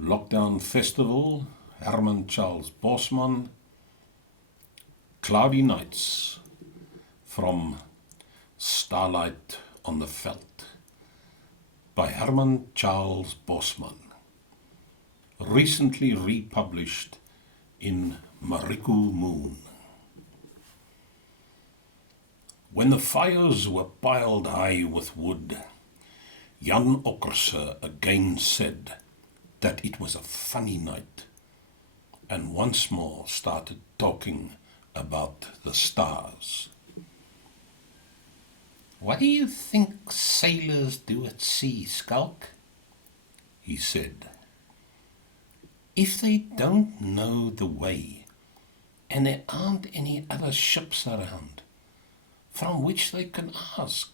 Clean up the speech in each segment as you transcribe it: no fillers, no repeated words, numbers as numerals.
Lockdown Festival, Herman Bosman, Cloudy Nights from Starlight on the Veld by Herman Bosman, recently republished in Marico Moon. When the fires were piled high with wood, Jan Okkerse again said that it was a funny night, and once more started talking about the stars. "What do you think sailors do at sea, Skulk?" he said. "If they don't know the way, and there aren't any other ships around from which they can ask."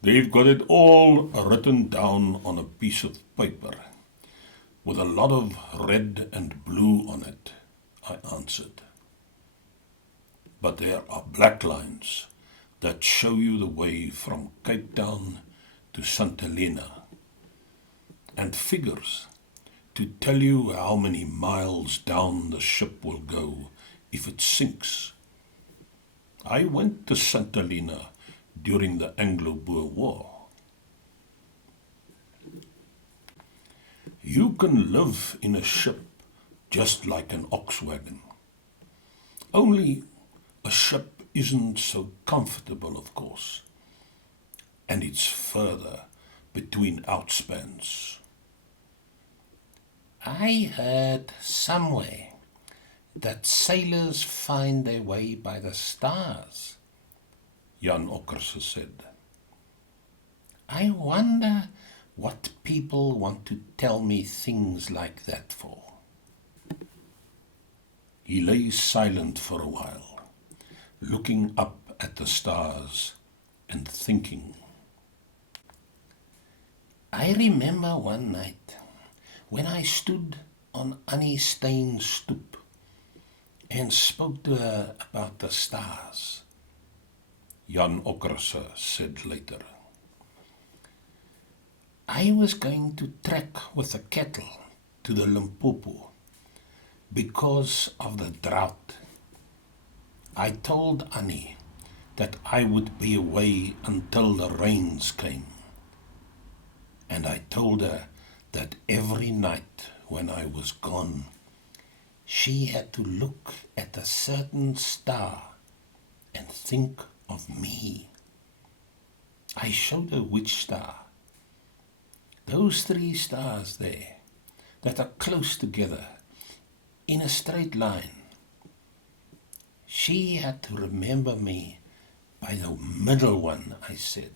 "They've got it all written down on a piece of paper, with a lot of red and blue on it," I answered. "But there are black lines that show you the way from Cape Town to St. Helena, and figures to tell you how many miles down the ship will go if it sinks. I went to St. Helena during the Anglo-Boer War. You can live in a ship just like an ox wagon. Only a ship isn't so comfortable, of course, and it's further between outspans." "I heard somewhere that sailors find their way by the stars," Jan Okkerse said. "I wonder what people want to tell me things like that for." He lay silent for a while, looking up at the stars and thinking. "I remember one night when I stood on Annie Stein's stoep and spoke to her about the stars," Jan Okkerse said later. "I was going to trek with the cattle to the Limpopo because of the drought. I told Annie that I would be away until the rains came, and I told her that every night when I was gone, she had to look at a certain star and think of me. I showed her which star. Those 3 stars there that are close together in a straight line. She had to remember me by the middle one," I said.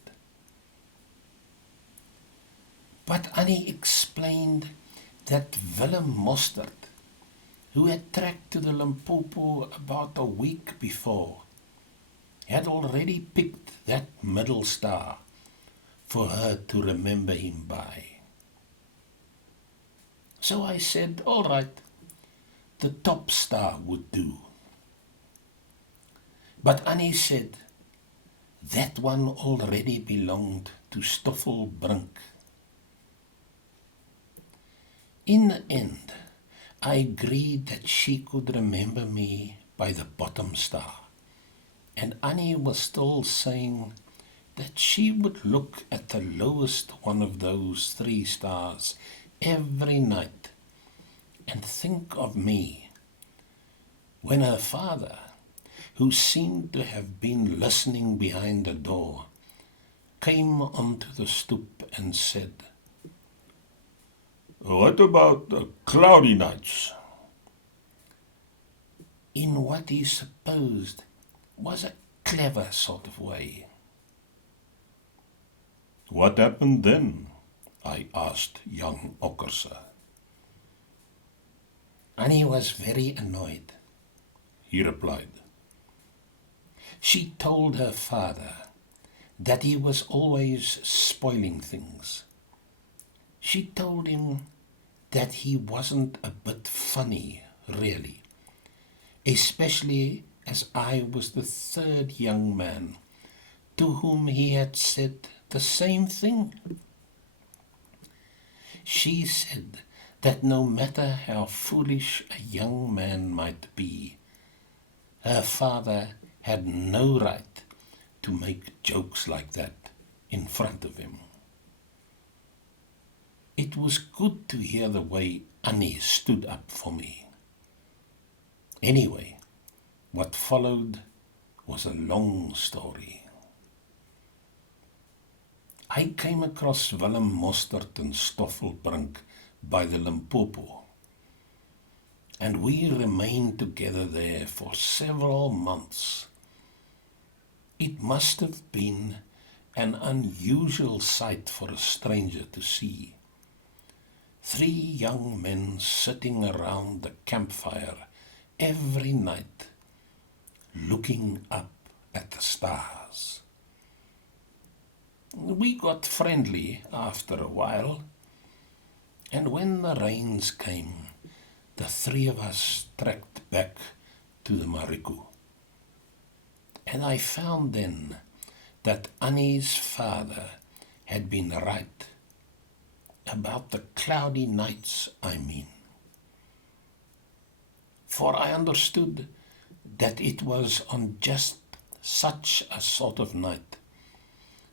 But Annie explained that Willem Mostert, who had trekked to the Limpopo about a week before, had already picked that middle star for her to remember him by. So I said, all right, the top star would do. But Annie said that one already belonged to Stoffel Brink. In the end, I agreed that she could remember me by the bottom star, and Annie was still saying that she would look at the lowest one of those 3 stars every night and think of me, when her father, who seemed to have been listening behind the door, came onto the stoep and said, "What about the cloudy nights?" in what he supposed was a clever sort of way. "What happened then?" I asked young Okkerse. Annie was very annoyed, he replied. She told her father that he was always spoiling things. She told him that he wasn't a bit funny, really, especially as I was the 3rd young man to whom he had said the same thing. She said that no matter how foolish a young man might be, her father had no right to make jokes like that in front of him. It was good to hear the way Annie stood up for me. Anyway, what followed was a long story. I came across Willem Mostert and Stoffelbrink by the Limpopo, and we remained together there for several months. It must have been an unusual sight for a stranger to see. 3 young men sitting around the campfire every night, looking up at the stars. We got friendly after a while, and when the rains came, the 3 of us trekked back to the Marico. And I found then that Annie's father had been right about the cloudy nights, I mean. For I understood that it was on just such a sort of night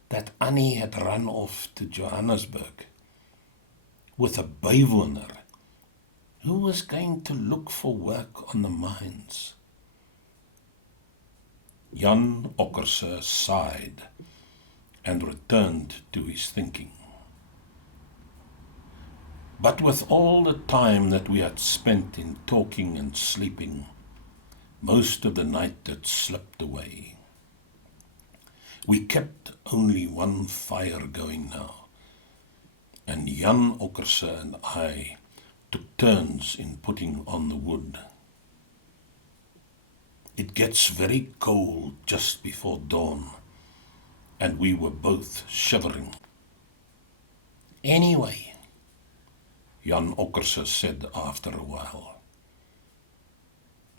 that Annie had run off to Johannesburg with a bywoner who was going to look for work on the mines. Jan Okkerse sighed and returned to his thinking. But with all the time that we had spent in talking and sleeping, most of the night had slipped away. We kept only one fire going now, and Jan Okkerse and I took turns in putting on the wood. It gets very cold just before dawn, and we were both shivering. Anyway, Jan Okkerse said after a while,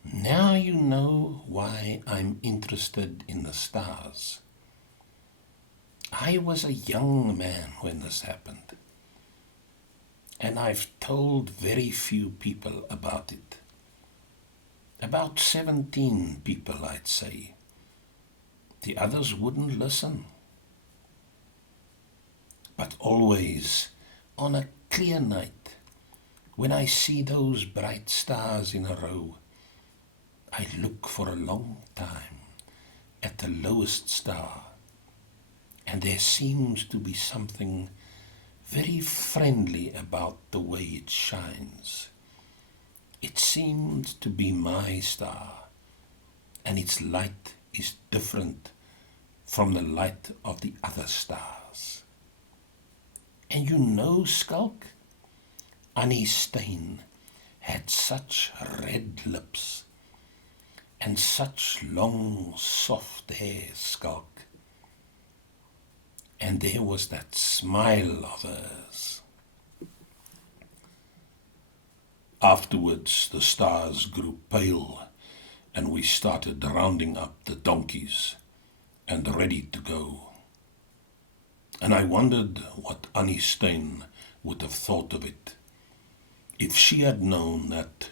now you know why I'm interested in the stars. I was a young man when this happened, and I've told very few people about it. About 17 people, I'd say. The others wouldn't listen. But always, on a clear night, when I see those bright stars in a row, I look for a long time at the lowest star, and there seems to be something very friendly about the way it shines. It seems to be my star, and its light is different from the light of the other stars. And you know, Skulk, Annie Stein had such red lips and such long, soft hair, Skulk. And there was that smile of hers. Afterwards, the stars grew pale, and we started rounding up the donkeys and ready to go. And I wondered what Annie Stein would have thought of it if she had known that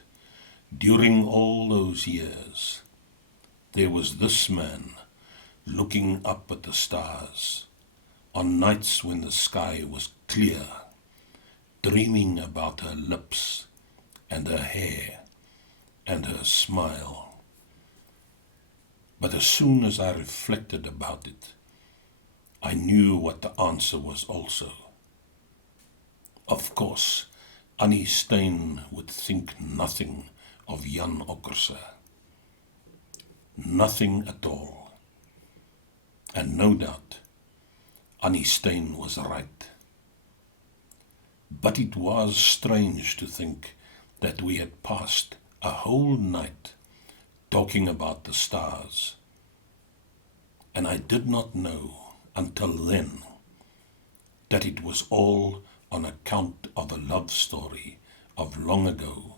during all those years there was this man looking up at the stars on nights when the sky was clear, dreaming about her lips and her hair and her smile. But as soon as I reflected about it, I knew what the answer was also. Of course, Annie Stein would think nothing of Jan Okkerse. Nothing at all. And no doubt, Annie Stein was right. But it was strange to think that we had passed a whole night talking about the stars. And I did not know until then that it was all on account of a love story of long ago.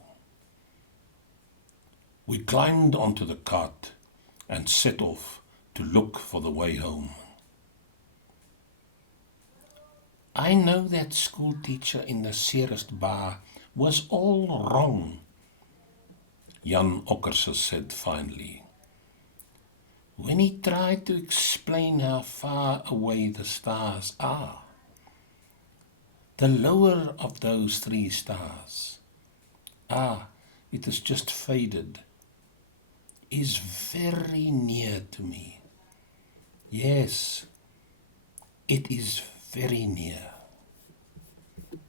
We climbed onto the cart and set off to look for the way home. I know that school teacher in the Seerest bar was all wrong, Jan Okkerse said finally, when he tried to explain how far away the stars are. The lower of those 3 stars, it has just faded, is very near to me. Yes, it is very near.